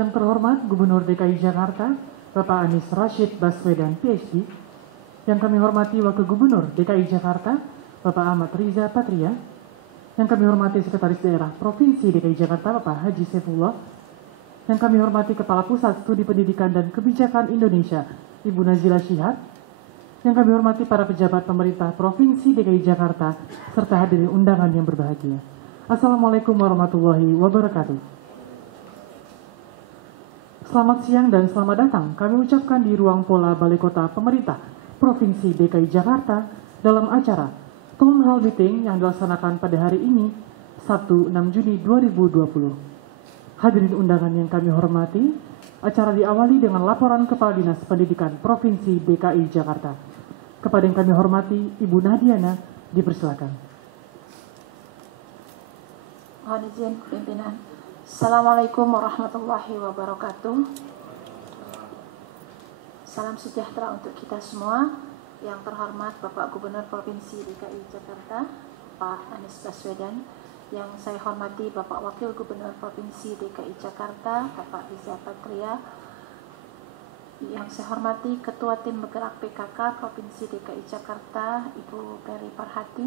Yang terhormat Gubernur DKI Jakarta, Bapak Anies Rashid Baswedan, PhD. Yang kami hormati Wakil Gubernur DKI Jakarta, Bapak Ahmad Riza Patria. Yang kami hormati Sekretaris Daerah Provinsi DKI Jakarta, Bapak Haji Saifullah. Yang kami hormati Kepala Pusat Studi Pendidikan dan Kebijakan Indonesia, Ibu Nazila Shihab. Yang kami hormati para pejabat pemerintah Provinsi DKI Jakarta, serta hadirin undangan yang berbahagia. Assalamualaikum warahmatullahi wabarakatuh. Selamat siang dan selamat datang kami ucapkan di ruang Pola Balai Kota Pemerintah Provinsi DKI Jakarta dalam acara Town Hall Meeting yang dilaksanakan pada hari ini, Sabtu 6 Juni 2020. Hadirin undangan yang kami hormati, acara diawali dengan laporan Kepala Dinas Pendidikan Provinsi DKI Jakarta. Kepada yang kami hormati, Ibu Nadiana, dipersilakan. Mohon izin pimpinan. Assalamualaikum warahmatullahi wabarakatuh. Salam sejahtera untuk kita semua. Yang terhormat Bapak Gubernur Provinsi DKI Jakarta, Pak Anies Baswedan. Yang saya hormati Bapak Wakil Gubernur Provinsi DKI Jakarta, Bapak Riza Patria. Yang saya hormati Ketua Tim Bergerak PKK Provinsi DKI Jakarta, Ibu Peri Parhati.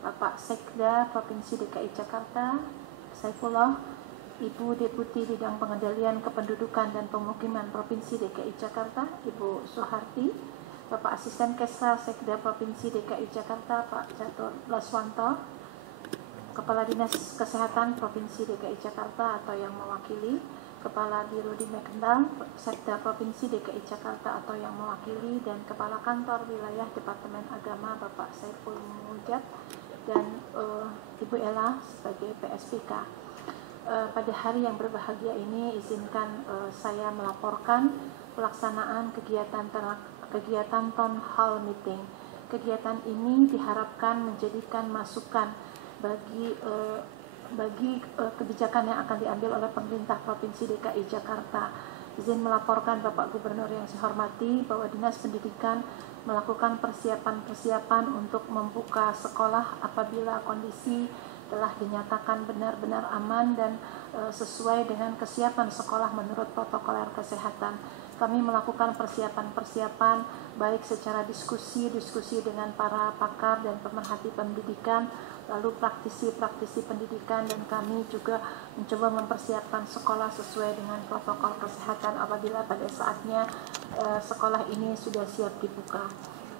Bapak Sekda Provinsi DKI Jakarta, Saifullah. Ibu Deputi Bidang Pengendalian Kependudukan dan Pemukiman Provinsi DKI Jakarta, Ibu Soeharti. Bapak Asisten Kesra Sekda Provinsi DKI Jakarta, Pak Catur Laswanto. Kepala Dinas Kesehatan Provinsi DKI Jakarta atau yang mewakili. Kepala Biro Dimekendal Sekda Provinsi DKI Jakarta atau yang mewakili. Dan Kepala Kantor Wilayah Departemen Agama, Bapak Saiful Mujad. Dan Ibu Ella sebagai PSPK. Pada hari yang berbahagia ini izinkan saya melaporkan pelaksanaan kegiatan Town Hall Meeting. Kegiatan ini diharapkan menjadikan masukan bagi kebijakan yang akan diambil oleh pemerintah Provinsi DKI Jakarta. Izin melaporkan Bapak Gubernur yang saya hormati bahwa Dinas Pendidikan melakukan persiapan untuk membuka sekolah apabila kondisi telah dinyatakan benar-benar aman dan sesuai dengan kesiapan sekolah menurut protokoler kesehatan. Kami melakukan persiapan baik secara diskusi dengan para pakar dan pemerhati pendidikan, lalu praktisi pendidikan, dan kami juga mencoba mempersiapkan sekolah sesuai dengan protokol kesehatan apabila pada saatnya sekolah ini sudah siap dibuka.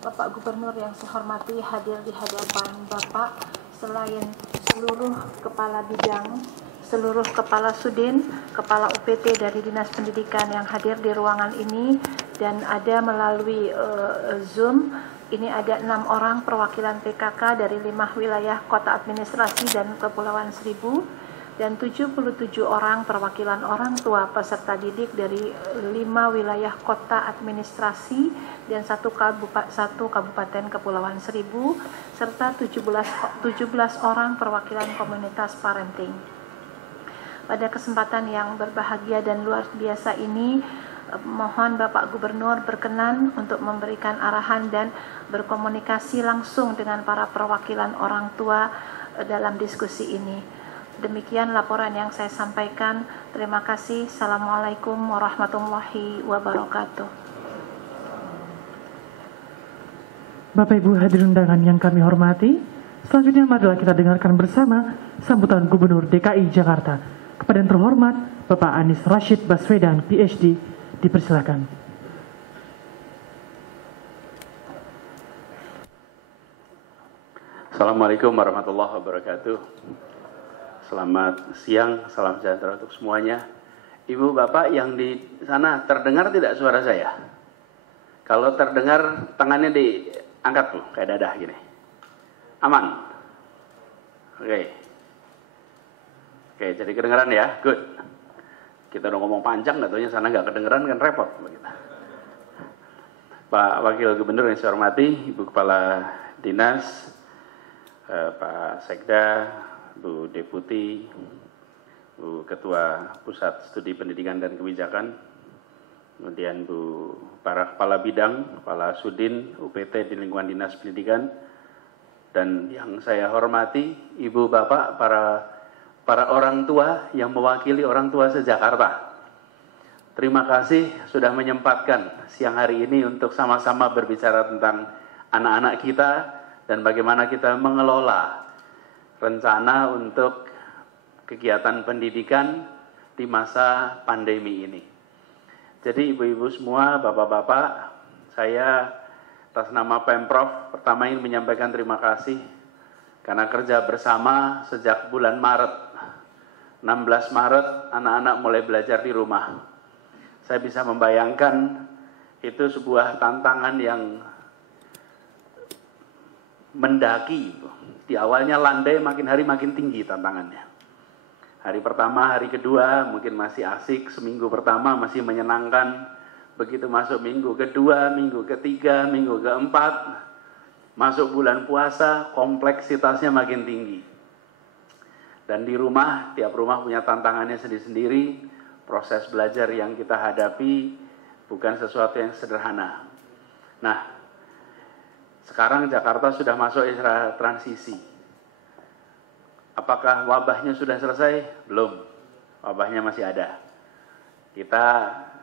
Bapak Gubernur yang saya hormati, hadir di hadapan Bapak selain seluruh kepala bidang, seluruh kepala sudin, kepala UPT dari Dinas Pendidikan yang hadir di ruangan ini, dan ada melalui Zoom, ini ada 6 orang perwakilan PKK dari 5 wilayah kota administrasi dan Kepulauan Seribu, dan 77 orang perwakilan orang tua peserta didik dari 5 wilayah kota administrasi dan 1 kabupaten Kepulauan Seribu, serta 17 orang perwakilan komunitas parenting. Pada kesempatan yang berbahagia dan luar biasa ini, mohon Bapak Gubernur berkenan untuk memberikan arahan dan berkomunikasi langsung dengan para perwakilan orang tua dalam diskusi ini. Demikian laporan yang saya sampaikan. Terima kasih. Assalamualaikum warahmatullahi wabarakatuh. Bapak Ibu hadirin undangan yang kami hormati, selanjutnya marilah kita dengarkan bersama sambutan Gubernur DKI Jakarta. Kepada yang terhormat Bapak Anies Rashid Baswedan, PhD, dipersilakan. Assalamualaikum warahmatullahi wabarakatuh. Selamat siang, salam sejahtera untuk semuanya. Ibu, Bapak yang di sana terdengar tidak suara saya? Kalau terdengar, tangannya diangkat tuh, kayak dadah gini. Aman? Oke, jadi kedengaran ya? Good. Kita udah ngomong panjang, nggak taunya sana nggak kedengeran kan repot. Begitu. Pak Wakil Gubernur yang saya hormati, Ibu Kepala Dinas, Pak Sekda, Bu Deputi, Bu Ketua Pusat Studi Pendidikan dan Kebijakan, kemudian Bu para Kepala Bidang, Kepala Sudin, UPT di lingkungan Dinas Pendidikan, dan yang saya hormati Ibu Bapak, para orang tua yang mewakili orang tua se-Jakarta. Terima kasih sudah menyempatkan siang hari ini untuk sama-sama berbicara tentang anak-anak kita dan bagaimana kita mengelola rencana untuk kegiatan pendidikan di masa pandemi ini. Jadi ibu-ibu semua, bapak-bapak, saya atas nama Pemprov pertama ingin menyampaikan terima kasih karena kerja bersama sejak bulan Maret. 16 Maret anak-anak mulai belajar di rumah. Saya bisa membayangkan itu sebuah tantangan yang mendaki. Di awalnya landai, makin hari makin tinggi tantangannya. Hari pertama, hari kedua mungkin masih asik, seminggu pertama masih menyenangkan. Begitu masuk minggu kedua, minggu ketiga, minggu keempat, masuk bulan puasa, kompleksitasnya makin tinggi. Dan di rumah, tiap rumah punya tantangannya sendiri-sendiri. Proses belajar yang kita hadapi bukan sesuatu yang sederhana. Nah, sekarang Jakarta sudah masuk era transisi. Apakah wabahnya sudah selesai? Belum. Wabahnya masih ada. Kita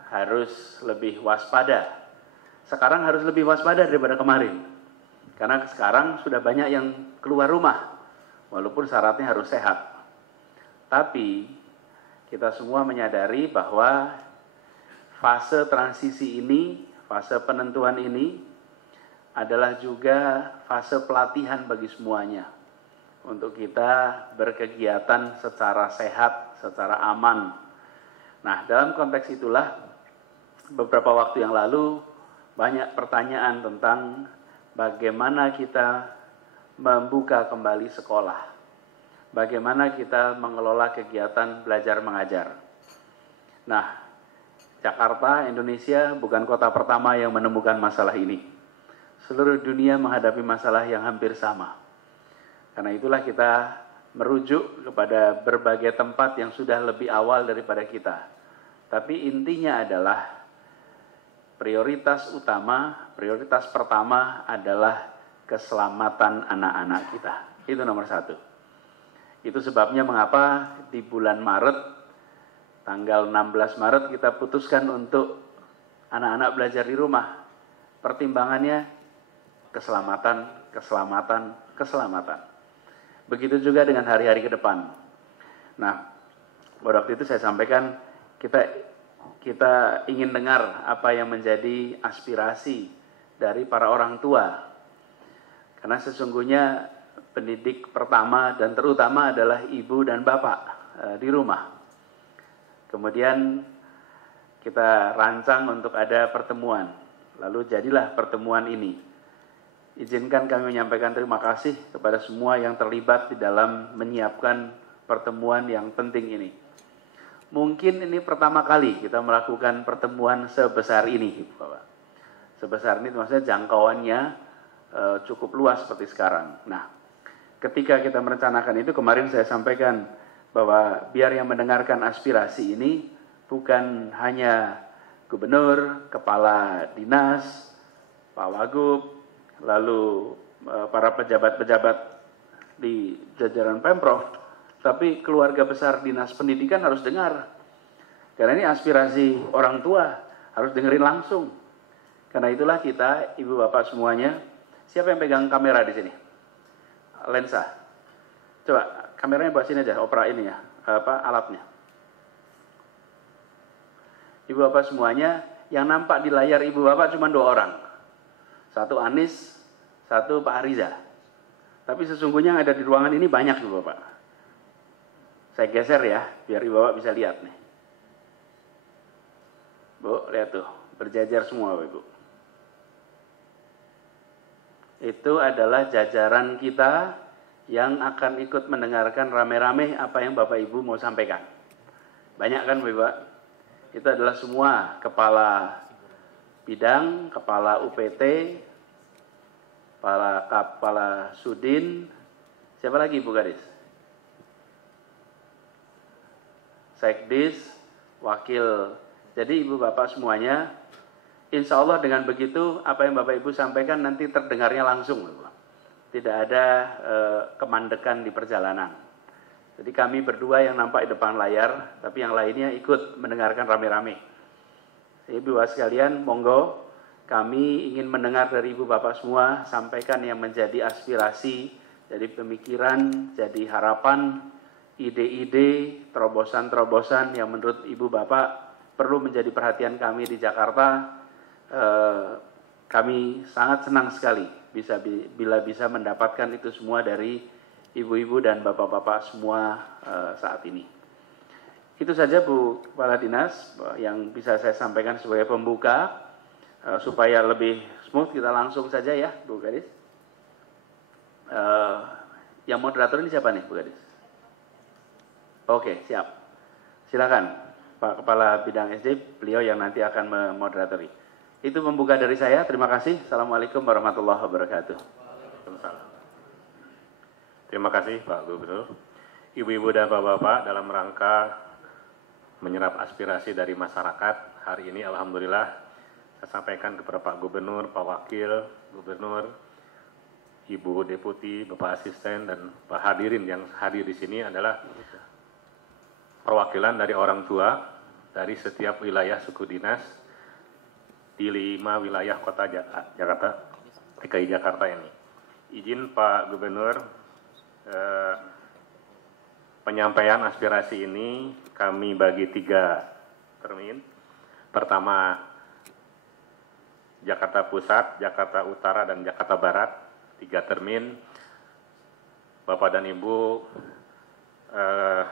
harus lebih waspada. Sekarang harus lebih waspada daripada kemarin. Karena sekarang sudah banyak yang keluar rumah. Walaupun syaratnya harus sehat. Tapi kita semua menyadari bahwa fase transisi ini, fase penentuan ini adalah juga fase pelatihan bagi semuanya untuk kita berkegiatan secara sehat, secara aman. Nah, dalam konteks itulah beberapa waktu yang lalu banyak pertanyaan tentang bagaimana kita membuka kembali sekolah. Bagaimana kita mengelola kegiatan belajar mengajar. Nah, Jakarta, Indonesia bukan kota pertama yang menemukan masalah ini. Seluruh dunia menghadapi masalah yang hampir sama. Karena itulah kita merujuk kepada berbagai tempat yang sudah lebih awal daripada kita. Tapi intinya adalah prioritas pertama adalah keselamatan anak-anak kita. Itu nomor satu. Itu sebabnya mengapa di bulan Maret, tanggal 16 Maret kita putuskan untuk anak-anak belajar di rumah. Pertimbangannya keselamatan. Begitu juga dengan hari-hari ke depan. Nah, pada waktu itu saya sampaikan kita ingin dengar apa yang menjadi aspirasi dari para orang tua. Karena sesungguhnya pendidik pertama dan terutama adalah ibu dan bapak di rumah. Kemudian kita rancang untuk ada pertemuan. Lalu jadilah pertemuan ini. Izinkan kami menyampaikan terima kasih kepada semua yang terlibat di dalam menyiapkan pertemuan yang penting ini. Mungkin ini pertama kali kita melakukan pertemuan sebesar ini, Bapak. Sebesar ini maksudnya jangkauannya cukup luas seperti sekarang. Nah, ketika kita merencanakan itu, kemarin saya sampaikan bahwa biar yang mendengarkan aspirasi ini bukan hanya gubernur, kepala dinas, Pak Wagub, lalu para pejabat-pejabat di jajaran Pemprov, tapi keluarga besar dinas pendidikan harus dengar. Karena ini aspirasi orang tua, harus dengerin langsung. Karena itulah kita, ibu bapak semuanya, siapa yang pegang kamera di sini? Lensa. Coba kameranya bawa sini aja, opera ini ya, alatnya. Ibu bapak semuanya, yang nampak di layar ibu bapak cuma 2 orang. Satu Anies, satu Pak Ariza. Tapi sesungguhnya yang ada di ruangan ini banyak ibu bapak. Saya geser ya, biar ibu bapak bisa lihat nih. Bu, lihat tuh, berjajar semua ibu. Itu adalah jajaran kita yang akan ikut mendengarkan rame-rame apa yang Bapak Ibu mau sampaikan. Banyak kan Bapak? Itu adalah semua kepala bidang, kepala UPT, kepala Sudin, siapa lagi Bu Gadis? Sekdis, wakil. Jadi Ibu Bapak semuanya, insya Allah dengan begitu apa yang Bapak Ibu sampaikan nanti terdengarnya langsung. Tidak ada kemandekan di perjalanan. Jadi kami berdua yang nampak di depan layar, tapi yang lainnya ikut mendengarkan rame-rame. Ibu Bapak sekalian, monggo kami ingin mendengar dari Ibu Bapak semua, sampaikan yang menjadi aspirasi, jadi pemikiran, jadi harapan, ide-ide, terobosan-terobosan yang menurut Ibu Bapak perlu menjadi perhatian kami di Jakarta. Kami sangat senang sekali bila bisa mendapatkan itu semua dari ibu-ibu dan bapak-bapak semua saat ini. Itu saja Bu Kepala Dinas yang bisa saya sampaikan sebagai pembuka, supaya lebih smooth kita langsung saja ya Bu Kadis. Yang moderator ini siapa nih Bu Kadis? Oke, siap. Silakan Pak Kepala Bidang SD, beliau yang nanti akan memoderatori. Itu pembuka dari saya, terima kasih. Assalamualaikum warahmatullahi wabarakatuh. Terima kasih Pak Gubernur. Ibu-ibu dan bapak-bapak, dalam rangka menyerap aspirasi dari masyarakat, hari ini alhamdulillah saya sampaikan kepada Pak Gubernur, Pak Wakil Gubernur, Ibu Deputi, Bapak Asisten, dan Pak hadirin yang hadir di sini adalah perwakilan dari orang tua dari setiap wilayah suku dinas di 5 wilayah kota Jakarta, DKI Jakarta ini. Izin Pak Gubernur, penyampaian aspirasi ini kami bagi 3 termin. Pertama, Jakarta Pusat, Jakarta Utara, dan Jakarta Barat, 3 termin. Bapak dan Ibu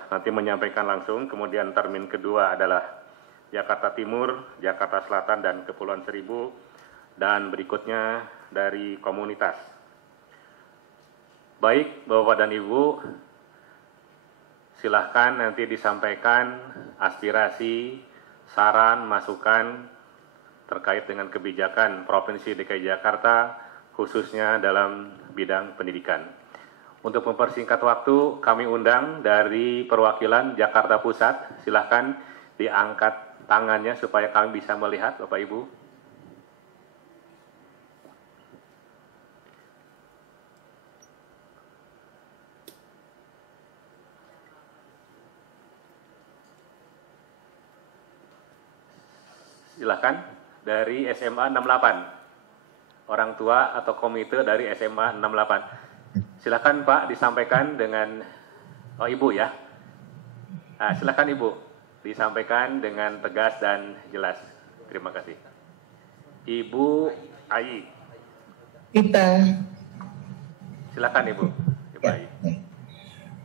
nanti menyampaikan langsung. Kemudian termin kedua adalah Jakarta Timur, Jakarta Selatan, dan Kepulauan Seribu, dan berikutnya dari komunitas. Baik Bapak dan Ibu, silahkan nanti disampaikan aspirasi, saran, masukan terkait dengan kebijakan Provinsi DKI Jakarta, khususnya dalam bidang pendidikan. Untuk mempersingkat waktu, kami undang dari perwakilan Jakarta Pusat, silahkan diangkat tangannya supaya kami bisa melihat Bapak Ibu. Silakan dari SMA 68, orang tua atau komite dari SMA 68. Silakan Pak disampaikan dengan, oh Ibu ya. Nah, silakan Ibu disampaikan dengan tegas dan jelas. Terima kasih. Ibu Ayi. Kita. Silakan Ibu. Ibu Ayi.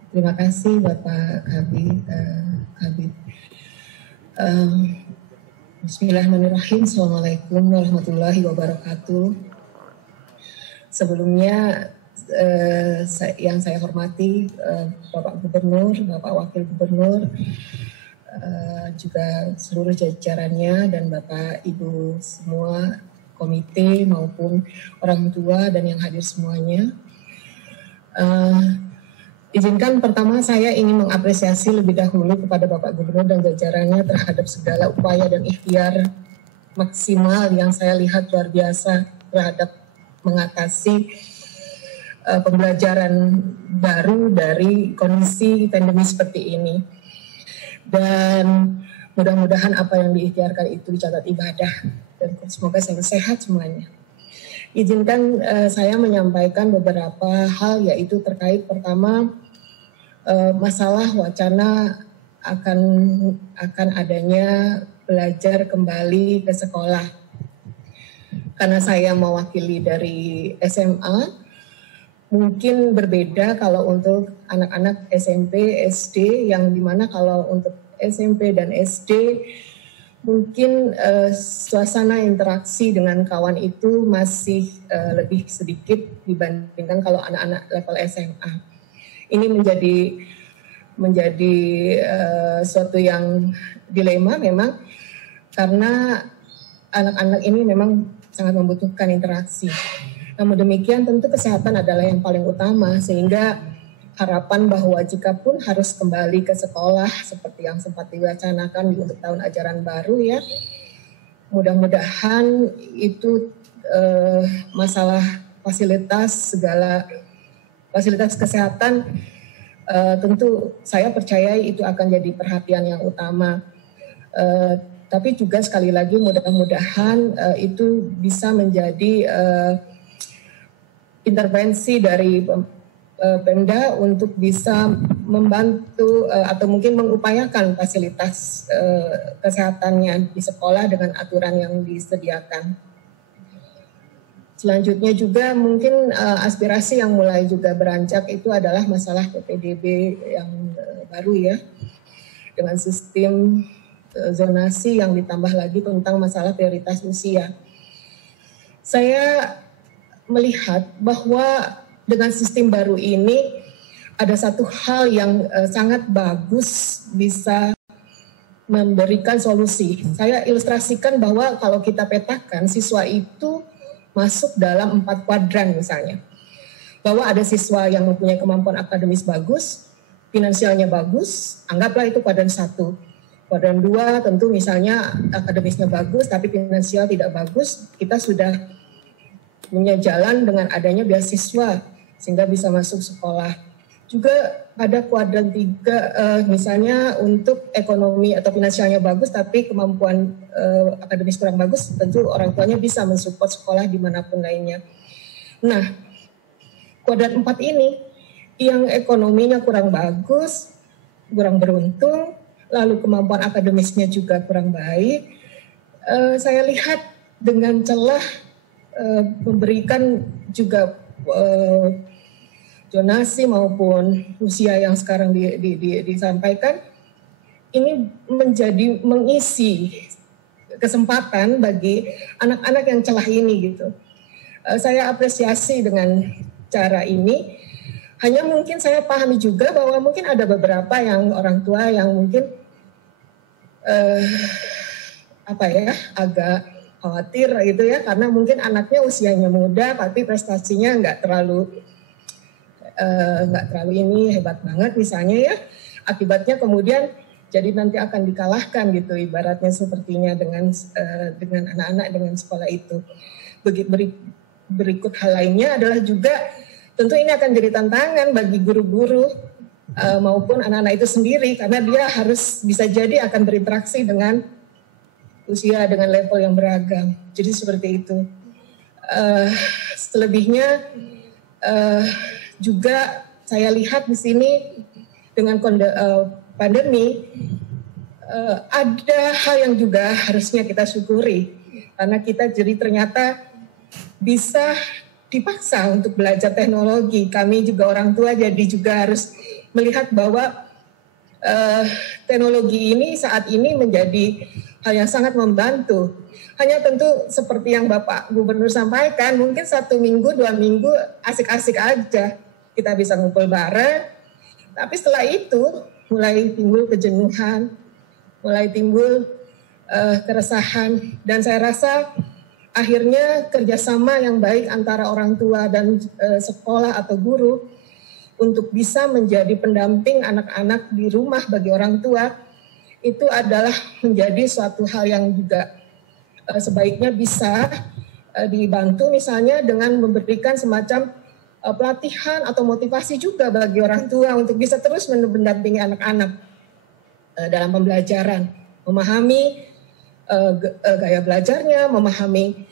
Terima kasih Bapak Kabid. Bismillahirrahmanirrahim. Assalamualaikum warahmatullahi wabarakatuh. Sebelumnya yang saya hormati Bapak Gubernur, Bapak Wakil Gubernur, juga seluruh jajarannya, dan Bapak Ibu semua komite maupun orang tua dan yang hadir semuanya. Izinkan pertama saya ingin mengapresiasi lebih dahulu kepada Bapak Gubernur dan jajarannya terhadap segala upaya dan ikhtiar maksimal yang saya lihat luar biasa terhadap mengatasi pembelajaran baru dari kondisi pandemi seperti ini. Dan mudah-mudahan apa yang diikhtiarkan itu dicatat ibadah dan semoga sehat semuanya. Izinkan saya menyampaikan beberapa hal, yaitu terkait pertama masalah wacana akan adanya belajar kembali ke sekolah. Karena saya mewakili dari SMA, mungkin berbeda kalau untuk anak-anak SMP, SD, yang dimana kalau untuk SMP dan SD mungkin suasana interaksi dengan kawan itu masih lebih sedikit dibandingkan kalau anak-anak level SMA. Ini menjadi suatu yang dilema memang, karena anak-anak ini memang sangat membutuhkan interaksi. Namun demikian tentu kesehatan adalah yang paling utama, sehingga harapan bahwa jikapun harus kembali ke sekolah seperti yang sempat diwacanakan untuk tahun ajaran baru ya, mudah-mudahan itu masalah fasilitas, segala fasilitas kesehatan tentu saya percaya itu akan jadi perhatian yang utama. Tapi juga sekali lagi mudah-mudahan itu bisa menjadi intervensi dari Pemda untuk bisa membantu atau mungkin mengupayakan fasilitas kesehatannya di sekolah dengan aturan yang disediakan. Selanjutnya juga mungkin aspirasi yang mulai juga beranjak itu adalah masalah PPDB yang baru ya, dengan sistem zonasi yang ditambah lagi tentang masalah prioritas usia. Saya melihat bahwa dengan sistem baru ini ada satu hal yang sangat bagus bisa memberikan solusi. Saya ilustrasikan bahwa kalau kita petakan siswa itu masuk dalam 4 kuadran misalnya. Bahwa ada siswa yang mempunyai kemampuan akademis bagus, finansialnya bagus, anggaplah itu kuadran 1. Kuadran 2 tentu misalnya akademisnya bagus tapi finansial tidak bagus, kita sudah punya jalan dengan adanya beasiswa sehingga bisa masuk sekolah. Juga ada kuadran 3 misalnya untuk ekonomi atau finansialnya bagus tapi kemampuan akademis kurang bagus, tentu orang tuanya bisa mensupport sekolah dimanapun lainnya. Nah, kuadran 4 ini yang ekonominya kurang bagus, kurang beruntung, lalu kemampuan akademisnya juga kurang baik, saya lihat dengan celah memberikan juga zonasi maupun usia yang sekarang disampaikan, ini menjadi mengisi kesempatan bagi anak-anak yang celah ini gitu. Saya apresiasi dengan cara ini. Hanya mungkin saya pahami juga bahwa mungkin ada beberapa yang orang tua yang mungkin agak khawatir gitu ya, karena mungkin anaknya usianya muda tapi prestasinya nggak terlalu ini hebat banget misalnya ya, akibatnya kemudian jadi nanti akan dikalahkan gitu ibaratnya sepertinya dengan anak-anak dengan sekolah itu. Berikut hal lainnya adalah juga tentu ini akan jadi tantangan bagi guru-guru maupun anak-anak itu sendiri, karena dia harus bisa jadi akan berinteraksi dengan usia dengan level yang beragam. Jadi seperti itu. Selebihnya juga saya lihat di sini dengan pandemi ada hal yang juga harusnya kita syukuri, karena kita jadi ternyata bisa dipaksa untuk belajar teknologi. Kami juga orang tua jadi juga harus melihat bahwa teknologi ini saat ini menjadi hal yang sangat membantu. Hanya tentu seperti yang Bapak Gubernur sampaikan, mungkin 1 minggu, 2 minggu asik-asik aja. Kita bisa ngumpul bareng, tapi setelah itu mulai timbul kejenuhan, mulai timbul keresahan, dan saya rasa akhirnya kerjasama yang baik antara orang tua dan sekolah atau guru untuk bisa menjadi pendamping anak-anak di rumah bagi orang tua itu adalah menjadi suatu hal yang juga sebaiknya bisa dibantu misalnya dengan memberikan semacam pelatihan atau motivasi juga bagi orang tua untuk bisa terus mendampingi anak-anak dalam pembelajaran, memahami gaya belajarnya, memahami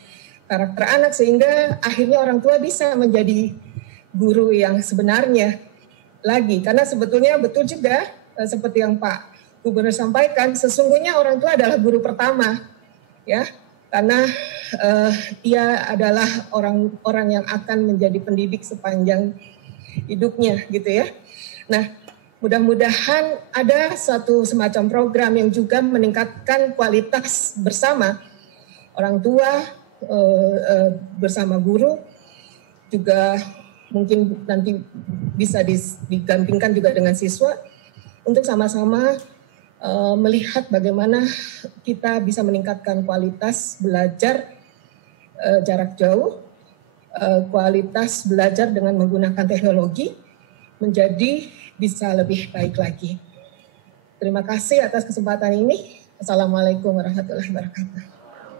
karakter anak, sehingga akhirnya orang tua bisa menjadi guru yang sebenarnya lagi. Karena sebetulnya betul juga seperti yang Pak Gubernur sampaikan, sesungguhnya orang tua adalah guru pertama, ya, karena ia adalah orang yang akan menjadi pendidik sepanjang hidupnya, gitu ya. Nah, mudah-mudahan ada suatu semacam program yang juga meningkatkan kualitas bersama orang tua, bersama guru, juga mungkin nanti bisa digandingkan juga dengan siswa, untuk sama-sama melihat bagaimana kita bisa meningkatkan kualitas belajar jarak jauh, kualitas belajar dengan menggunakan teknologi menjadi bisa lebih baik lagi. Terima kasih atas kesempatan ini. Assalamualaikum warahmatullahi wabarakatuh.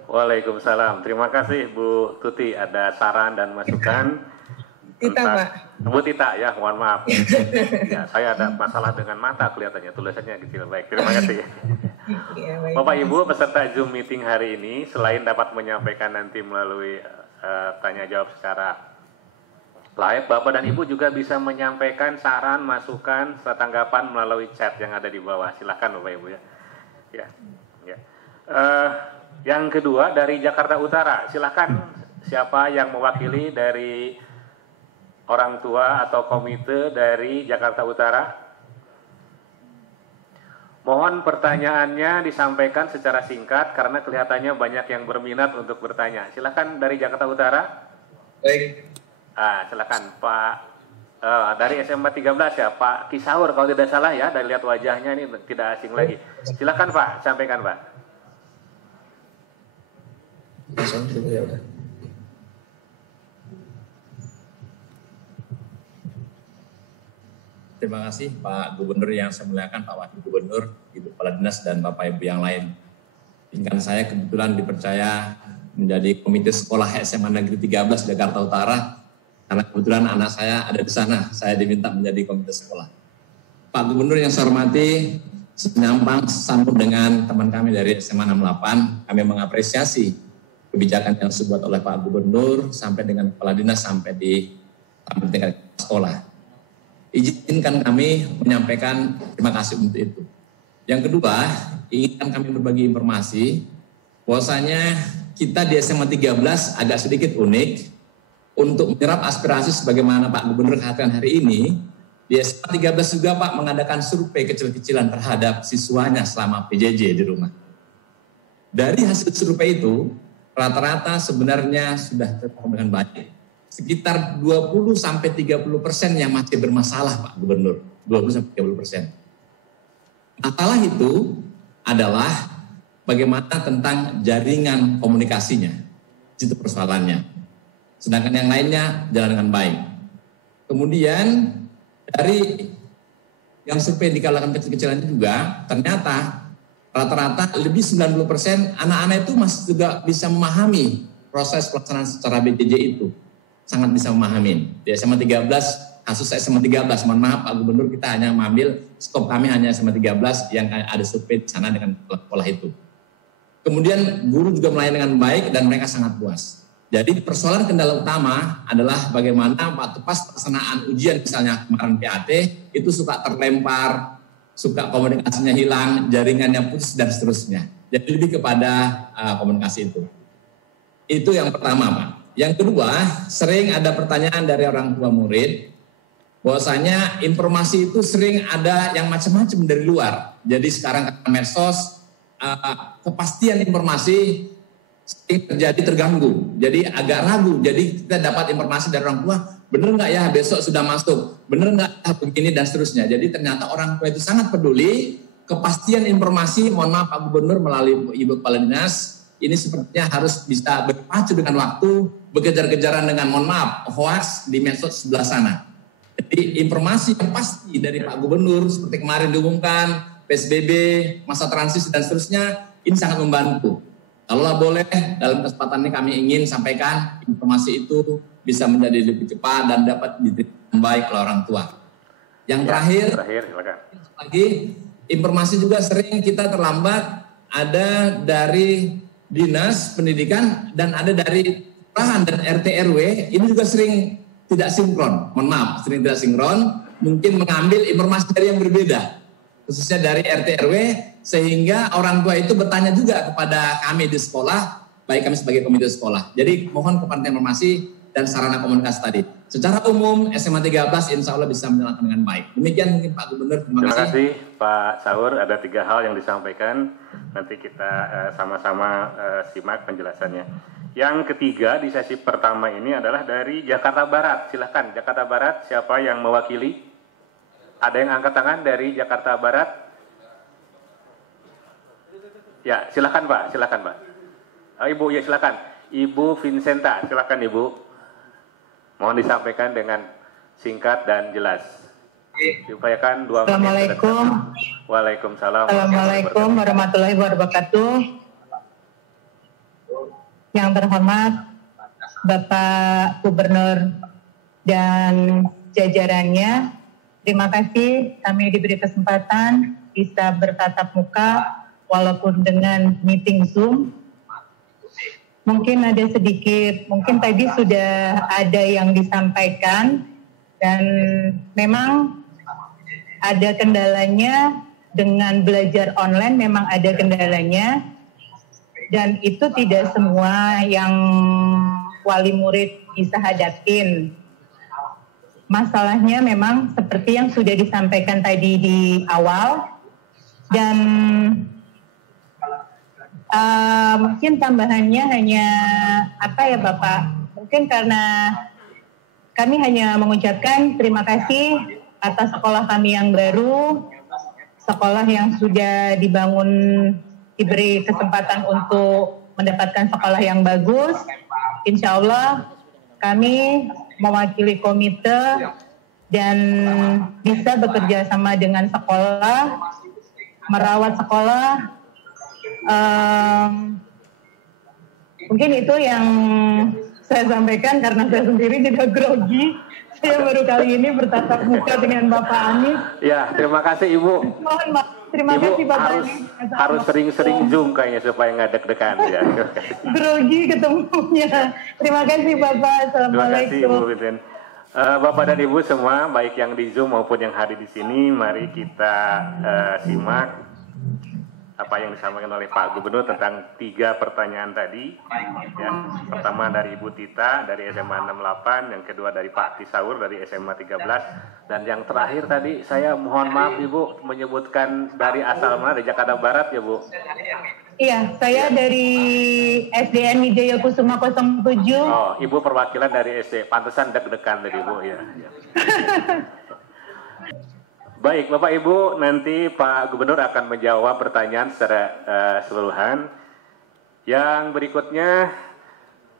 Waalaikumsalam. Terima kasih Bu Tuti, ada saran dan masukan. Tita, Pak. Bu Tita ya, mohon maaf. Ya, saya ada masalah dengan mata kelihatannya, tulisannya kecil. Baik, terima kasih. Ya, baik. Bapak Ibu peserta Zoom meeting hari ini selain dapat menyampaikan nanti melalui tanya jawab secara live, Bapak dan Ibu juga bisa menyampaikan saran, masukan, serta tanggapan melalui chat yang ada di bawah. Silakan Bapak Ibu ya. Ya. Yang kedua dari Jakarta Utara, silakan siapa yang mewakili dari orang tua atau komite dari Jakarta Utara. Mohon pertanyaannya disampaikan secara singkat karena kelihatannya banyak yang berminat untuk bertanya. Silakan dari Jakarta Utara. Baik. Silakan Pak dari SMA 13 ya, Pak Kisaur kalau tidak salah ya, dari lihat wajahnya ini tidak asing lagi. Silakan Pak, sampaikan Pak. Terima kasih Pak Gubernur yang saya muliakan, Pak Wakil Gubernur, Ibu Kepala Dinas, dan Bapak Ibu yang lain. Dengan saya kebetulan dipercaya menjadi Komite Sekolah SMA Negeri 13 Jakarta Utara, karena kebetulan anak saya ada di sana, saya diminta menjadi Komite Sekolah. Pak Gubernur yang saya hormati, senyampang sambung dengan teman kami dari SMA 68, kami mengapresiasi kebijakan yang dibuat oleh Pak Gubernur sampai dengan Kepala Dinas sampai di tingkat sekolah. Izinkan kami menyampaikan terima kasih untuk itu. Yang kedua, inginkan kami berbagi informasi bahwasanya kita di SMA 13 agak sedikit unik untuk menyerap aspirasi sebagaimana Pak Gubernur katakan hari ini. Di SMA 13 juga Pak mengadakan survei kecil-kecilan terhadap siswanya selama PJJ di rumah. Dari hasil survei itu, rata-rata sebenarnya sudah terpenuhi dengan baik. Sekitar 20-30% yang masih bermasalah Pak Gubernur, 20-30%. Masalah itu adalah bagaimana tentang jaringan komunikasinya, itu persoalannya. Sedangkan yang lainnya jalan dengan baik. Kemudian dari yang survei di kalangan kecil-kecilan juga, ternyata rata-rata lebih 90% anak-anak itu masih juga bisa memahami proses pelaksanaan secara BJJ itu. Sangat bisa memahami. Di SMA 13, kasus SMA 13, mohon maaf Pak Gubernur, kita hanya mengambil skop kami hanya SMA 13 yang ada survei di sana dengan pola itu. Kemudian guru juga melayani dengan baik dan mereka sangat puas. Jadi persoalan kendala utama adalah bagaimana waktu pas pelaksanaan ujian misalnya kemarin PAT itu suka terlempar, suka komunikasinya hilang, jaringannya putus dan seterusnya. Jadi lebih kepada komunikasi itu. Itu yang pertama Pak. Yang kedua, sering ada pertanyaan dari orang tua murid, bahwasanya informasi itu sering ada yang macam-macam dari luar. Jadi sekarang karena medsos, kepastian informasi sering terjadi terganggu. Jadi agak ragu. Jadi kita dapat informasi dari orang tua, benar nggak ya besok sudah masuk, benar nggak ya begini dan seterusnya. Jadi ternyata orang tua itu sangat peduli, kepastian informasi, mohon maaf Pak Gubernur melalui Ibu Kepala Dinas, ini sepertinya harus bisa berpacu dengan waktu, berkejar-kejaran dengan mohon maaf hoax di medsos sebelah sana. Jadi informasi yang pasti dari Pak Gubernur seperti kemarin diumumkan PSBB, masa transisi dan seterusnya, ini sangat membantu. Kalau boleh dalam kesempatan ini kami ingin sampaikan informasi itu bisa menjadi lebih cepat dan dapat diterima baik oleh orang tua. Yang terakhir lagi informasi juga sering kita terlambat, ada dari Dinas Pendidikan dan ada dari kelurahan dan RT RW, ini juga sering tidak sinkron. Mohon maaf, sering tidak sinkron, mungkin mengambil informasi dari yang berbeda, khususnya dari RT RW, sehingga orang tua itu bertanya juga kepada kami di sekolah, baik kami sebagai komite sekolah. Jadi mohon kepada informasi dan sarana komunikasi tadi. Secara umum SMA 13 insya Allah bisa menjalankan dengan baik. Demikian mungkin Pak Gubernur. Terima kasih Pak Saur. Ada 3 hal yang disampaikan. Nanti kita sama-sama simak penjelasannya. Yang ketiga di sesi pertama ini adalah dari Jakarta Barat. Silakan Jakarta Barat, siapa yang mewakili? Ada yang angkat tangan dari Jakarta Barat? Ya, silakan Pak, silakan Pak. Ibu, ya silakan. Ibu Vincenta, silakan Ibu. Mohon disampaikan dengan singkat dan jelas. Diupayakan 2 menit. Assalamualaikum. Waalaikumsalam. Assalamualaikum warahmatullahi wabarakatuh. Yang terhormat Bapak Gubernur dan jajarannya, terima kasih kami diberi kesempatan bisa bertatap muka walaupun dengan meeting Zoom. Mungkin ada sedikit, mungkin tadi sudah ada yang disampaikan dan memang ada kendalanya dengan belajar online, memang ada kendalanya dan itu tidak semua yang wali murid bisa hadapin. Masalahnya memang seperti yang sudah disampaikan tadi di awal dan mungkin tambahannya hanya apa ya Bapak, mungkin karena kami hanya mengucapkan terima kasih atas sekolah kami yang baru, sekolah yang sudah dibangun, diberi kesempatan untuk mendapatkan sekolah yang bagus. Insya Allah kami mewakili komite dan bisa bekerja sama dengan sekolah, merawat sekolah. Mungkin itu yang saya sampaikan karena saya sendiri juga grogi. Saya baru kali ini bertatap muka dengan Bapak Anies. Ya, terima kasih Ibu. Mohon maaf. Terima Ibu kasih Bapak Anies. harus sering-sering Zoom kayaknya supaya nggak deg-degan ya. Grogi ketemunya. Terima kasih Bapak. Terima kasih Ibu Assalamualaikum. Vincent. Bapak dan Ibu semua, baik yang di Zoom maupun yang hadir di sini, mari kita simak apa yang disampaikan oleh Pak Gubernur tentang 3 pertanyaan tadi. Ya, pertama dari Ibu Tita dari SMA 68, yang kedua dari Pak Tisaur dari SMA 13, dan yang terakhir tadi saya mohon maaf Ibu menyebutkan dari asal mana, dari Jakarta Barat ya Bu? Iya, saya dari SDN Wijaya Kusuma 07. Oh, Ibu perwakilan dari SD, pantesan deg-degan tadi Bu ya. Baik, Bapak Ibu, nanti Pak Gubernur akan menjawab pertanyaan secara keseluruhan. Yang berikutnya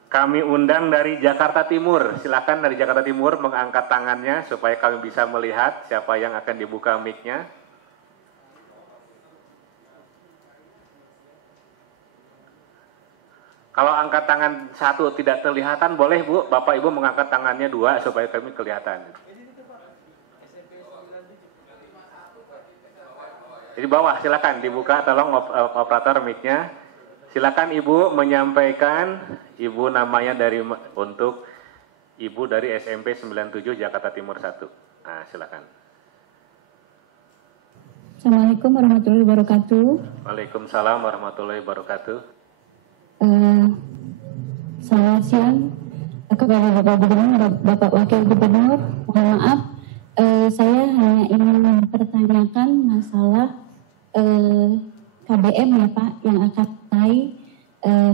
kami undang dari Jakarta Timur. Silakan dari Jakarta Timur mengangkat tangannya supaya kami bisa melihat siapa yang akan dibuka mic-nya. Kalau angkat tangan 1 tidak kelihatan, boleh Bu, Bapak Ibu mengangkat tangannya 2 supaya kami kelihatan. Di bawah, silakan dibuka, tolong operator mic-nya. Silakan Ibu menyampaikan Ibu namanya untuk Ibu dari SMP 97 Jakarta Timur 1. Nah, silakan. Assalamualaikum warahmatullahi wabarakatuh. Waalaikumsalam warahmatullahi wabarakatuh. Selamat siang kepada Bapak Gubernur, Bapak Wakil Gubernur. Mohon maaf, saya hanya ingin mempertanyakan masalah KBM ya Pak, yang akan naik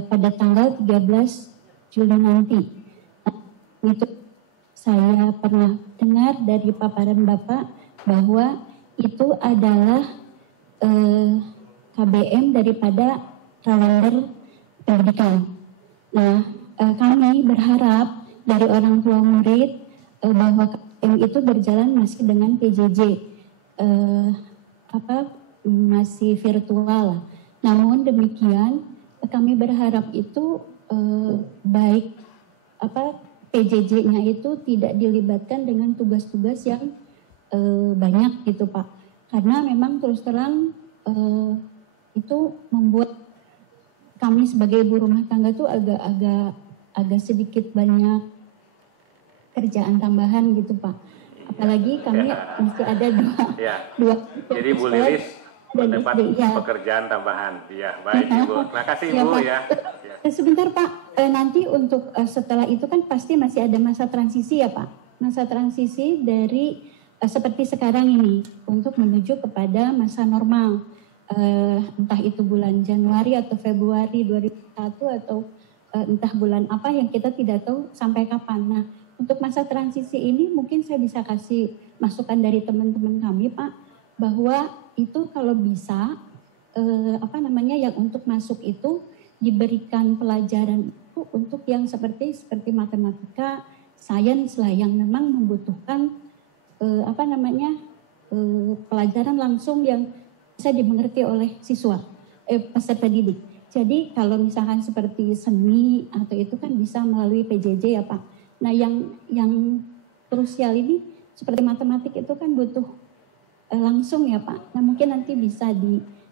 pada tanggal 13 Juli nanti. Itu saya pernah dengar dari paparan Bapak bahwa itu adalah KBM daripada kalender pendidikan. Nah, kami berharap dari orang tua murid bahwa KBM itu berjalan masih dengan PJJ, masih virtual. Namun demikian kami berharap itu baik PJJ-nya itu tidak dilibatkan dengan tugas-tugas yang banyak gitu Pak. Karena memang terus terang itu membuat kami sebagai ibu rumah tangga itu agak sedikit banyak kerjaan tambahan gitu Pak. Apalagi kami masih ada dua Jadi Bu Lilis mendapat pekerjaan tambahan. Ya, baik Ibu. Terima kasih Ibu ya. Sebentar Pak, nanti untuk setelah itu kan pasti masih ada masa transisi ya Pak. Masa transisi dari seperti sekarang ini untuk menuju kepada masa normal. Entah itu bulan Januari atau Februari 2021 atau entah bulan apa yang kita tidak tahu sampai kapan. Nah, untuk masa transisi ini mungkin saya bisa kasih masukan dari teman-teman kami Pak, bahwa itu kalau bisa yang untuk masuk itu diberikan pelajaran itu untuk yang seperti matematika, sains lah yang memang membutuhkan pelajaran langsung yang bisa dimengerti oleh siswa peserta didik. Jadi kalau misalkan seperti seni atau itu kan bisa melalui PJJ ya Pak. Nah yang krusial ini seperti matematik itu kan butuh langsung ya Pak. Nah mungkin nanti bisa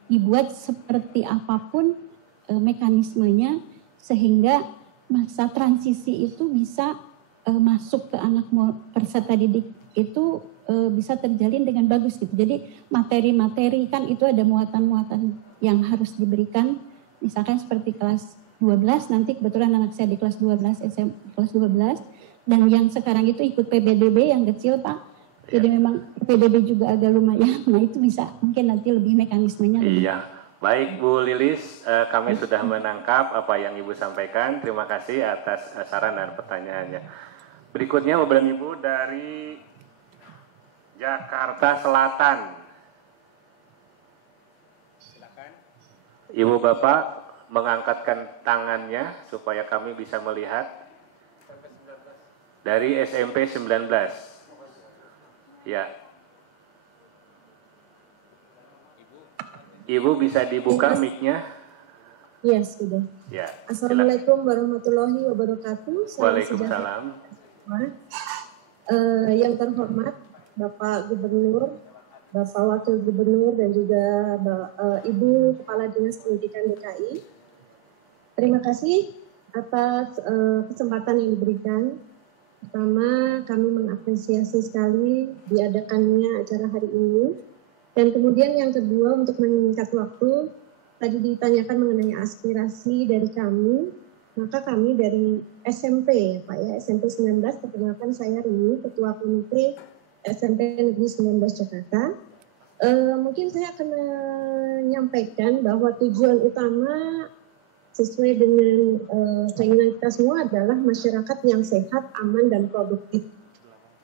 dibuat seperti apapun mekanismenya sehingga masa transisi itu bisa masuk ke anak peserta didik itu bisa terjalin dengan bagus gitu. Jadi materi-materi kan itu ada muatan-muatan yang harus diberikan, misalkan seperti kelas 12, nanti kebetulan anak saya di kelas 12, kelas 12, dan yang sekarang itu ikut PBDB yang kecil Pak. Jadi memang PBDB juga agak lumayan, nah itu bisa mungkin nanti lebih mekanismenya. Iya, baik Bu Lilis, kami sudah menangkap apa yang Ibu sampaikan. Terima kasih atas saran dan pertanyaannya. Berikutnya Bapak dan Ibu dari Jakarta Selatan. Silakan. Ibu Bapak mengangkatkan tangannya supaya kami bisa melihat. Dari SMP 19. Ya. Ibu bisa dibuka mic-nya? Iya, sudah. Ya. Assalamualaikum warahmatullahi wabarakatuh. Waalaikumsalam. Yang terhormat Bapak Gubernur, Bapak Wakil Gubernur, dan juga Ibu Kepala Dinas Pendidikan DKI. Terima kasih atas kesempatan yang diberikan. Pertama, kami mengapresiasi sekali diadakannya acara hari ini. Dan kemudian yang kedua, untuk menyingkat waktu, tadi ditanyakan mengenai aspirasi dari kami. Maka kami dari SMP, ya Pak ya, SMP 19, perkenalkan saya Rini, Ketua Komite SMP Negeri 19 Jakarta. Mungkin saya akan menyampaikan bahwa tujuan utama sesuai dengan keinginan kita semua adalah masyarakat yang sehat, aman, dan produktif.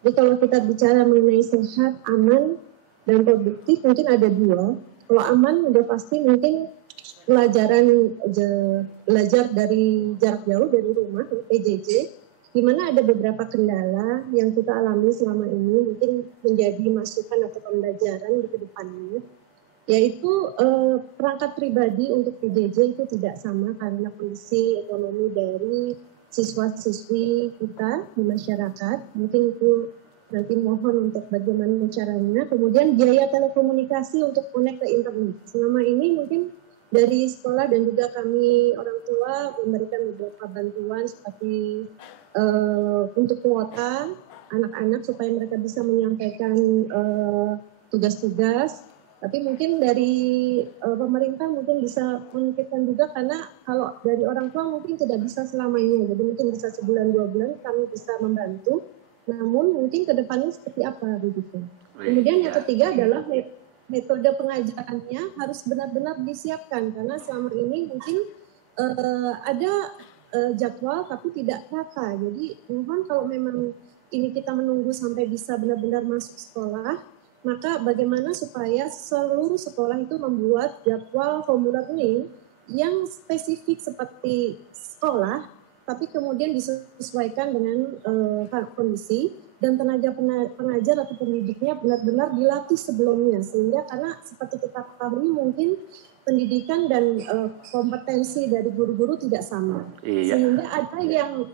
Jadi kalau kita bicara mengenai sehat, aman, dan produktif mungkin ada dua. Kalau aman udah pasti mungkin belajar dari jarak jauh dari rumah, PJJ, di mana ada beberapa kendala yang kita alami selama ini mungkin menjadi masukan atau pembelajaran di kedepannya, yaitu perangkat pribadi untuk PJJ itu tidak sama karena kondisi ekonomi dari siswa-siswi kita di masyarakat. Mungkin itu nanti mohon untuk bagaimana caranya. Kemudian biaya telekomunikasi untuk connect ke internet. Selama ini mungkin dari sekolah dan juga kami orang tua memberikan beberapa bantuan seperti untuk kuota anak-anak supaya mereka bisa menyampaikan tugas-tugas. Tapi mungkin dari pemerintah mungkin bisa menitipkan juga, karena kalau dari orang tua mungkin tidak bisa selamanya. Jadi mungkin bisa sebulan 2 bulan kami bisa membantu. Namun mungkin ke depannya seperti apa begitu. Kemudian yang ketiga adalah metode pengajarannya harus benar-benar disiapkan, karena selama ini mungkin ada jadwal tapi tidak rata. Jadi mohon kalau memang ini kita menunggu sampai bisa benar-benar masuk sekolah, maka bagaimana supaya seluruh sekolah itu membuat jadwal formula learning yang spesifik seperti sekolah, tapi kemudian disesuaikan dengan kondisi, dan tenaga pengajar atau pendidiknya benar-benar dilatih sebelumnya, sehingga karena seperti kita ketahui mungkin pendidikan dan kompetensi dari guru-guru tidak sama, sehingga ada yang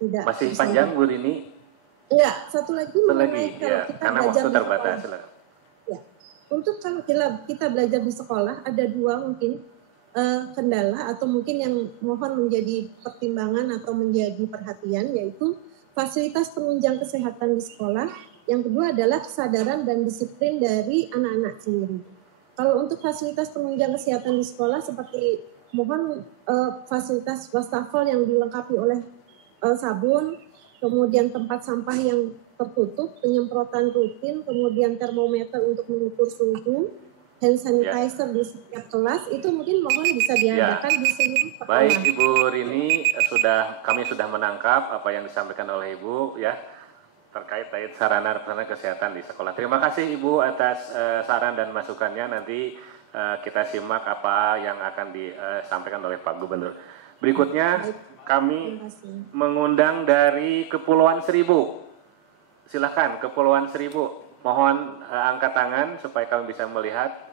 tidak masih panjang Bu Rini. Enggak, satu lagi mengenai kalau kita karena belajar waktu di terbatas. sekolah. Ya, untuk kalau kita belajar di sekolah ada dua mungkin kendala atau mungkin yang mohon menjadi pertimbangan atau menjadi perhatian, yaitu fasilitas penunjang kesehatan di sekolah. Yang kedua adalah kesadaran dan disiplin dari anak-anak sendiri. Kalau untuk fasilitas penunjang kesehatan di sekolah seperti mohon fasilitas wastafel yang dilengkapi oleh sabun, kemudian tempat sampah yang tertutup, penyemprotan rutin, kemudian termometer untuk mengukur suhu, hand sanitizer di setiap kelas, itu mungkin mohon bisa diadakan di seluruh sekolah. Baik Ibu Rini, kami sudah menangkap apa yang disampaikan oleh Ibu ya terkait sarana kesehatan di sekolah. Terima kasih Ibu atas saran dan masukannya. Nanti kita simak apa yang akan disampaikan oleh Pak Gubernur. Berikutnya kami mengundang dari Kepulauan Seribu. Silakan Kepulauan Seribu. Mohon angkat tangan supaya kami bisa melihat.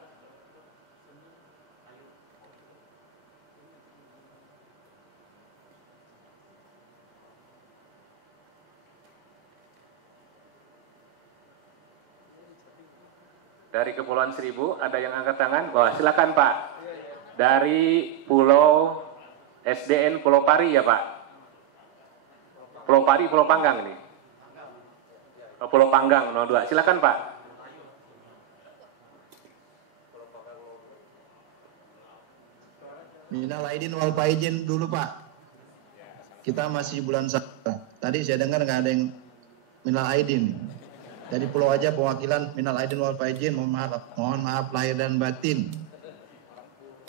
Dari Kepulauan Seribu, ada yang angkat tangan? Wah, silakan Pak. Dari Pulau SDN Pulau Pari ya Pak? Pulau Pari, Pulau Panggang nih. Oh, Pulau Panggang 02. Silakan Pak. Minal aidin wal faizin dulu Pak. Kita masih bulan Sabar. Tadi saya dengar nggak ada yang minal aidin. Dari pulau aja perwakilan minal aidin wal faizin, mohon maaf lahir dan batin.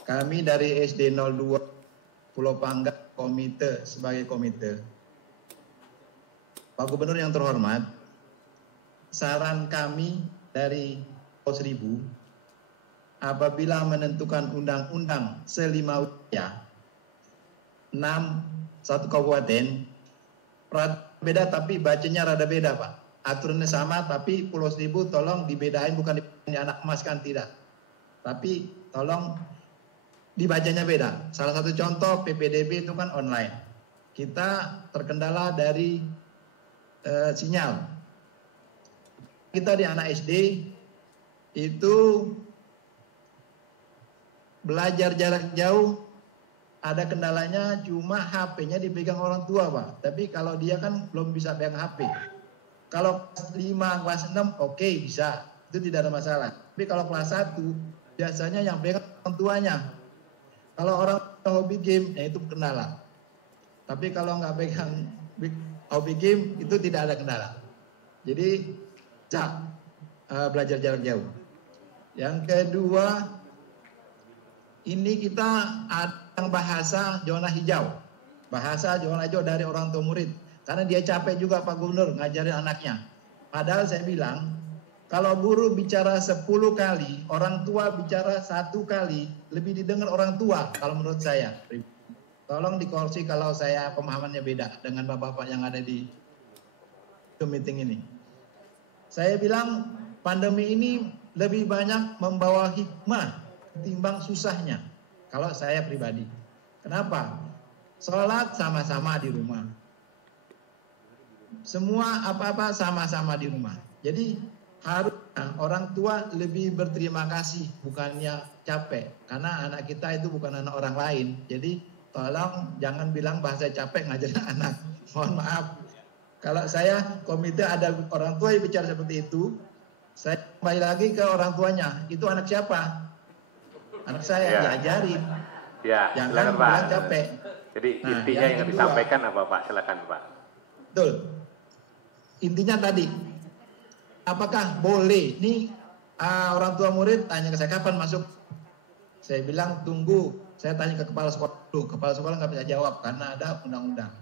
Kami dari SD 02 Pulau Panggang komite sebagai komite. Pak Gubernur yang terhormat, saran kami dari Pulau Seribu, apabila menentukan undang-undang se-5 wilayah, 6 satu kabupaten, beda tapi bacanya rada beda Pak. Aturannya sama tapi Pulau Seribu tolong dibedain, bukan di anak emas kan, tidak. Tapi tolong dibacanya beda. Salah satu contoh PPDB itu kan online. Kita terkendala dari sinyal. Kita di anak SD itu belajar jarak jauh, ada kendalanya cuma HP-nya dipegang orang tua Pak. Tapi kalau dia kan belum bisa pegang HP. Kalau kelas 5, kelas 6 oke, bisa. Itu tidak ada masalah. Tapi kalau kelas 1 biasanya yang pegang orang tuanya. Kalau orang hobi game, ya itu kendala. Tapi kalau nggak pegang hobi game, itu tidak ada kendala. Jadi, belajar jarak jauh. Yang kedua, ini kita ada yang bahasa zona hijau. Bahasa zona hijau dari orang tua murid. Karena dia capek juga Pak Gubernur ngajarin anaknya. Padahal saya bilang, kalau guru bicara 10 kali, orang tua bicara 1 kali, lebih didengar orang tua kalau menurut saya. Tolong dikoreksi kalau saya pemahamannya beda dengan bapak-bapak yang ada di meeting ini. Saya bilang pandemi ini lebih banyak membawa hikmah ketimbang susahnya. Kalau saya pribadi. Kenapa? Sholat sama-sama di rumah. Semua apa-apa sama-sama di rumah. Jadi harusnya orang tua lebih berterima kasih, bukannya capek. Karena anak kita itu bukan anak orang lain. Jadi tolong jangan bilang bahasa capek ngajarin anak. Mohon maaf. Kalau saya komite ada orang tua yang bicara seperti itu, saya kembali lagi ke orang tuanya. Itu anak siapa? Anak saya, diajarin. Ya, jangan silakan bilang Pak. capek. Jadi intinya yang disampaikan apa Pak? Silakan Pak. Betul. Intinya tadi, apakah boleh? Ini orang tua murid tanya ke saya kapan masuk. Saya bilang tunggu. Saya tanya ke kepala sekolah dulu. Kepala sekolah nggak bisa jawab karena ada undang-undang.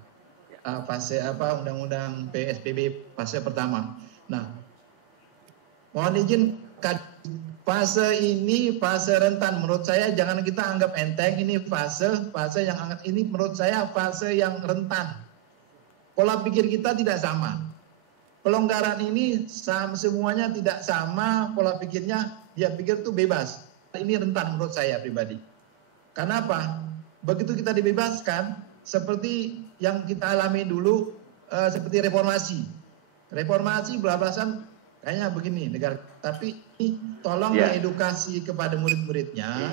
Fase apa? Undang-undang PSBB fase pertama. Nah, mohon izin. Fase ini fase rentan. Menurut saya jangan kita anggap enteng. Ini fase yang ini menurut saya fase yang rentan. Pola pikir kita tidak sama. Pelonggaran ini semuanya tidak sama pola pikirnya, dia pikir itu bebas. Ini rentan menurut saya pribadi. Karena apa? Begitu kita dibebaskan, seperti yang kita alami dulu, seperti reformasi. Reformasi beralasan kayaknya begini negara. Tapi tolong edukasi kepada murid-muridnya.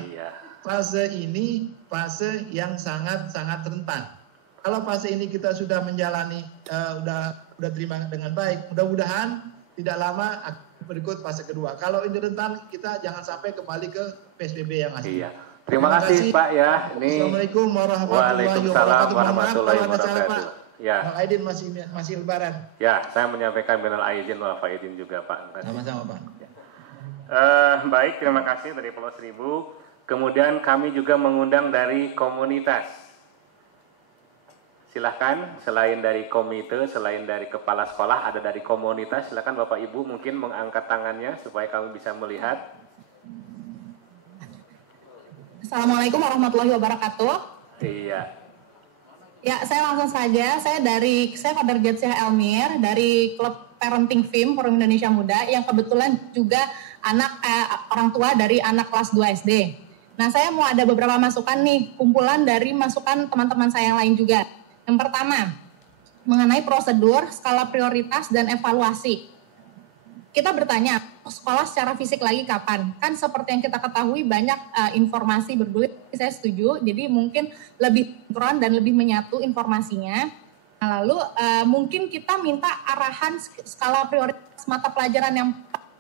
Fase ini fase yang sangat-sangat rentan. Kalau fase ini kita sudah menjalani, udah terima dengan baik, mudah-mudahan tidak lama berikut fase kedua. Kalau ini rentan, kita jangan sampai kembali ke PSBB yang asli. Iya. Terima kasih Pak ya. Ini Assalamualaikum warahmatullahi wabarakatuh. Warahmatullahi wabarakatuh. Ya. Minal aidin masih lebaran. Ya, saya menyampaikan minal aidin wal faizin juga Pak. Sama-sama Pak. Baik, terima kasih dari Pulau Seribu. Kemudian kami juga mengundang dari komunitas. Silahkan, selain dari komite, selain dari kepala sekolah, ada dari komunitas. Silahkan Bapak Ibu mungkin mengangkat tangannya supaya kami bisa melihat. Assalamualaikum warahmatullahi wabarakatuh. Iya. Ya, saya langsung saja. Saya Fadar Jatsyah Elmir dari Klub Parenting FIM Forum Indonesia Muda yang kebetulan juga orang tua dari anak kelas 2 SD. Nah, saya mau ada beberapa masukan nih, kumpulan dari masukan teman-teman saya yang lain juga. Yang pertama, mengenai prosedur, skala prioritas, dan evaluasi. kita bertanya sekolah secara fisik lagi kapan? Kan seperti yang kita ketahui banyak informasi bergulir, saya setuju. Jadi mungkin lebih sinkron dan lebih menyatu informasinya. Nah, lalu mungkin kita minta arahan skala prioritas mata pelajaran yang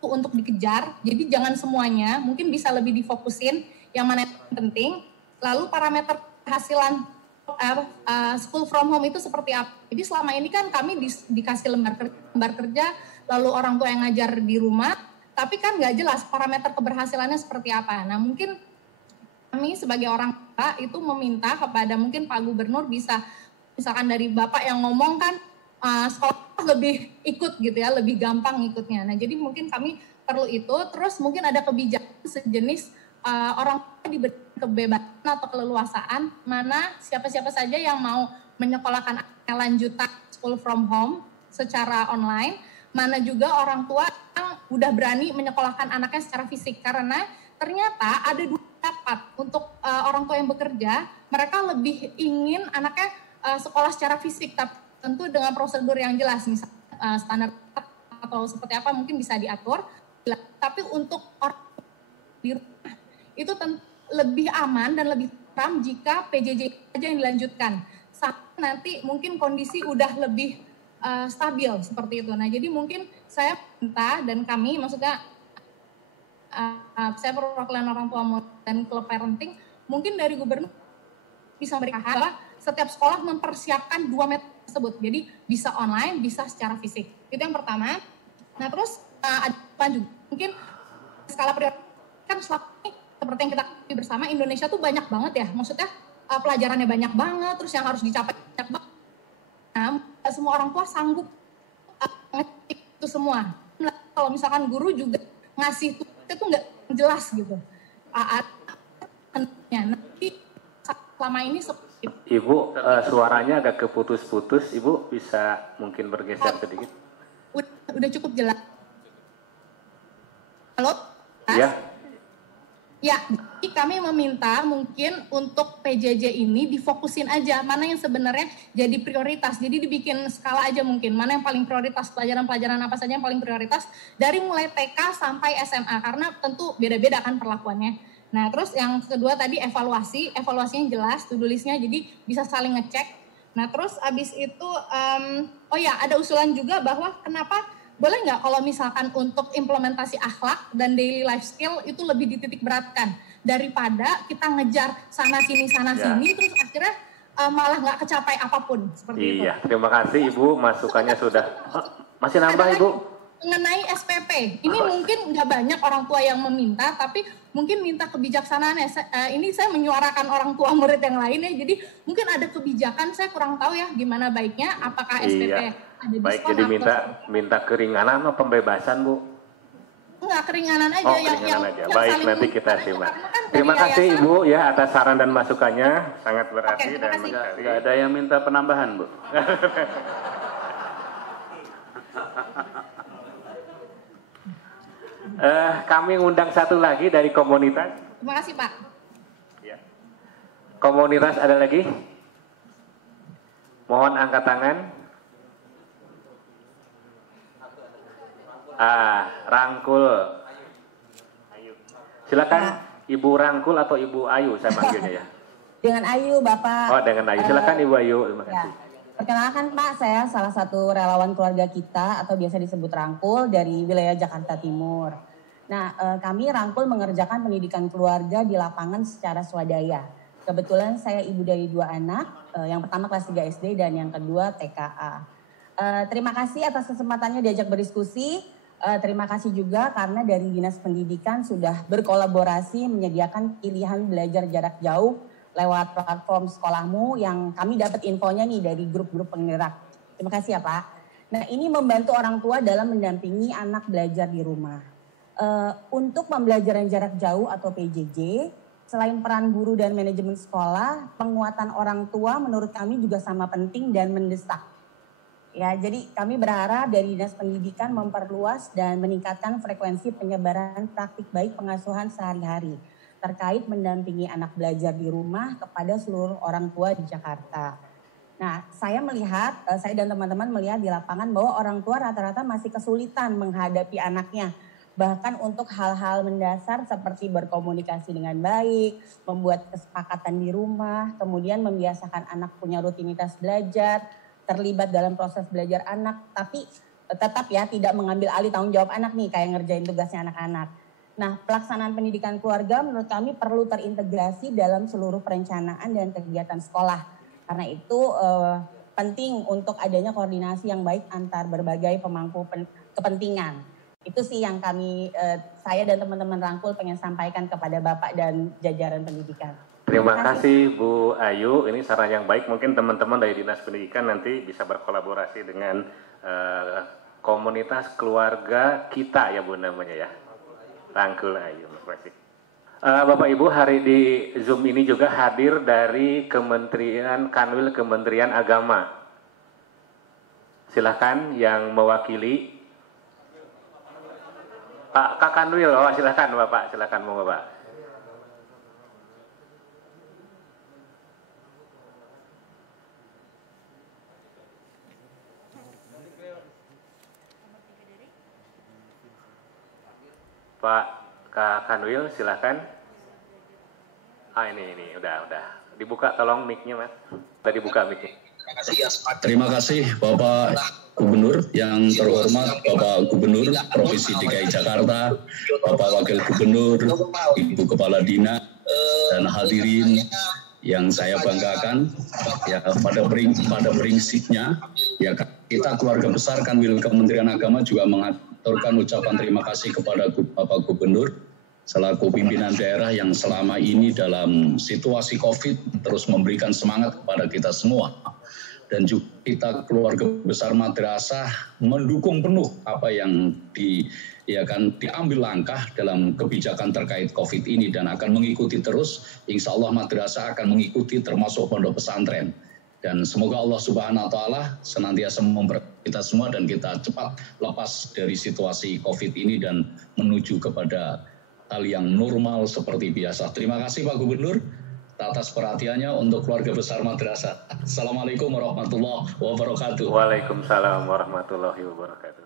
untuk dikejar. Jadi jangan semuanya, mungkin bisa lebih difokusin yang mana yang penting. Lalu parameter penghasilan school from home itu seperti apa? Jadi selama ini kan kami dikasih lembar kerja, lalu orang tua yang ngajar di rumah, tapi kan nggak jelas parameter keberhasilannya seperti apa. Nah mungkin kami sebagai orang tua itu meminta kepada mungkin Pak Gubernur bisa, misalkan dari Bapak yang ngomong kan sekolah lebih ikut gitu ya, lebih gampang ikutnya. Nah jadi mungkin kami perlu itu, terus mungkin ada kebijakan sejenis orang tua diberi kebebasan atau keleluasaan mana siapa-siapa saja yang mau menyekolahkan anaknya lanjutan school from home secara online, mana juga orang tua yang udah berani menyekolahkan anaknya secara fisik, karena ternyata ada dua pendapat untuk orang tua yang bekerja, mereka lebih ingin anaknya sekolah secara fisik, tapi tentu dengan prosedur yang jelas, misalnya standar atau seperti apa mungkin bisa diatur, tapi untuk orang di rumah itu tentu lebih aman dan lebih teram jika PJJ saja yang dilanjutkan. Sampai nanti mungkin kondisi udah lebih stabil seperti itu. Nah jadi mungkin saya minta dan kami maksudnya saya perwakilan orang tua dan klub parenting, mungkin dari gubernur bisa memberikan bahwa setiap sekolah mempersiapkan 2 metode tersebut. Jadi bisa online, bisa secara fisik. Itu yang pertama. Nah terus ada juga mungkin skala prioritas kan selama ini seperti yang kita ketahui bersama, Indonesia tuh banyak banget ya, maksudnya pelajarannya banyak banget, terus yang harus dicapai banyak banget. Nah, semua orang tua sanggup ngecek itu semua. Nah, kalau misalkan guru juga ngasih itu nggak jelas gitu. Nanti selama ini Ibu, suaranya agak keputus-putus, Ibu bisa mungkin bergeser sedikit. Udah cukup jelas. Halo? Iya. Ya, jadi kami meminta mungkin untuk PJJ ini difokusin aja, mana yang sebenarnya jadi prioritas. Jadi dibikin skala aja mungkin, mana yang paling prioritas, pelajaran-pelajaran apa saja yang paling prioritas, dari mulai TK sampai SMA, karena tentu beda-beda kan perlakuannya. Nah, terus yang kedua tadi evaluasinya jelas, to-do list-nya, jadi bisa saling ngecek. Nah, terus abis itu, ada usulan juga bahwa kenapa boleh nggak kalau misalkan untuk implementasi akhlak dan daily life skill itu lebih dititik beratkan daripada kita ngejar sana sini terus akhirnya malah nggak kecapai apapun seperti itu. Iya, terima kasih Ibu, masukannya sudah. Masih nambah Ibu? Mengenai SPP, ini mungkin nggak banyak orang tua yang meminta, tapi mungkin minta kebijaksanaan. Ini saya menyuarakan orang tua murid yang lain ya, jadi mungkin ada kebijakan, saya kurang tahu ya gimana baiknya, apakah SPP ada diskon. Baik, jadi minta keringanan atau pembebasan Bu? Enggak, keringanan aja. Keringanan aja. Baik, nanti kita simak. Terima kasih Ibu ya atas saran dan masukannya, sangat berarti. Dan nggak ada yang minta penambahan Bu. Kami undang satu lagi dari komunitas. Terima kasih Pak. Ya. Komunitas ada lagi? Mohon angkat tangan. Rangkul. Silakan Ibu Rangkul atau Ibu Ayu saya manggilnya ya. Dengan Ayu Bapak. Oh dengan Ayu. Silakan Ibu Ayu. Terima kasih. Ya. Perkenalkan Pak, saya salah satu relawan keluarga kita atau biasa disebut Rangkul dari wilayah Jakarta Timur. Nah, kami Rangkul mengerjakan pendidikan keluarga di lapangan secara swadaya. Kebetulan saya ibu dari 2 anak, yang pertama kelas 3 SD dan yang kedua TKA. Terima kasih atas kesempatannya diajak berdiskusi. Terima kasih juga karena dari Dinas Pendidikan sudah berkolaborasi menyediakan pilihan belajar jarak jauh lewat platform sekolahmu yang kami dapat infonya nih dari grup-grup penggerak. Terima kasih ya Pak. Nah ini membantu orang tua dalam mendampingi anak belajar di rumah. Untuk pembelajaran jarak jauh atau PJJ, selain peran guru dan manajemen sekolah, penguatan orang tua menurut kami juga sama penting dan mendesak. Ya, jadi kami berharap dari Dinas Pendidikan memperluas dan meningkatkan frekuensi penyebaran praktik baik pengasuhan sehari-hari terkait mendampingi anak belajar di rumah kepada seluruh orang tua di Jakarta. Nah, saya dan teman-teman melihat di lapangan bahwa orang tua rata-rata masih kesulitan menghadapi anaknya. Bahkan untuk hal-hal mendasar seperti berkomunikasi dengan baik, membuat kesepakatan di rumah, kemudian membiasakan anak punya rutinitas belajar, terlibat dalam proses belajar anak, tapi tetap ya tidak mengambil alih tanggung jawab anak nih, kayak ngerjain tugasnya anak-anak. Nah, pelaksanaan pendidikan keluarga menurut kami perlu terintegrasi dalam seluruh perencanaan dan kegiatan sekolah. Karena itu penting untuk adanya koordinasi yang baik antar berbagai pemangku kepentingan. Itu sih yang saya dan teman-teman Rangkul pengen sampaikan kepada Bapak dan jajaran pendidikan. Terima kasih Bu Ayu, ini saran yang baik. Mungkin teman-teman dari Dinas Pendidikan nanti bisa berkolaborasi dengan komunitas keluarga kita ya Bu namanya ya. Rangkul Ayu. Terima kasih. Bapak Ibu, hari di Zoom ini juga hadir dari Kanwil Kementerian Agama. Silakan yang mewakili. Pak Kanwil, silakan Bapak, silakan mau Bapak. Pak Kanwil, silakan. Ini udah. Dibuka tolong mic-nya, Mas. Udah dibuka mic-nya. Terima kasih Bapak Gubernur yang terhormat, Bapak Gubernur Provinsi DKI Jakarta, Bapak Wakil Gubernur, Ibu Kepala Dinas, dan hadirin yang saya banggakan, ya pada prinsipnya, ya kita keluarga besar Kanwil Kementerian Agama juga mengaturkan ucapan terima kasih kepada Bapak Gubernur selaku pimpinan daerah yang selama ini dalam situasi COVID terus memberikan semangat kepada kita semua. Dan juga kita keluarga besar madrasah mendukung penuh apa yang diambil langkah dalam kebijakan terkait COVID ini dan akan mengikuti terus. Insya Allah madrasah akan mengikuti termasuk pondok pesantren. Dan semoga Allah Subhanahu Wa Taala senantiasa memberkati kita semua dan kita cepat lepas dari situasi COVID ini dan menuju kepada hal yang normal seperti biasa. Terima kasih Pak Gubernur atas perhatiannya untuk keluarga besar madrasah. Assalamualaikum warahmatullahi wabarakatuh. Waalaikumsalam warahmatullahi wabarakatuh.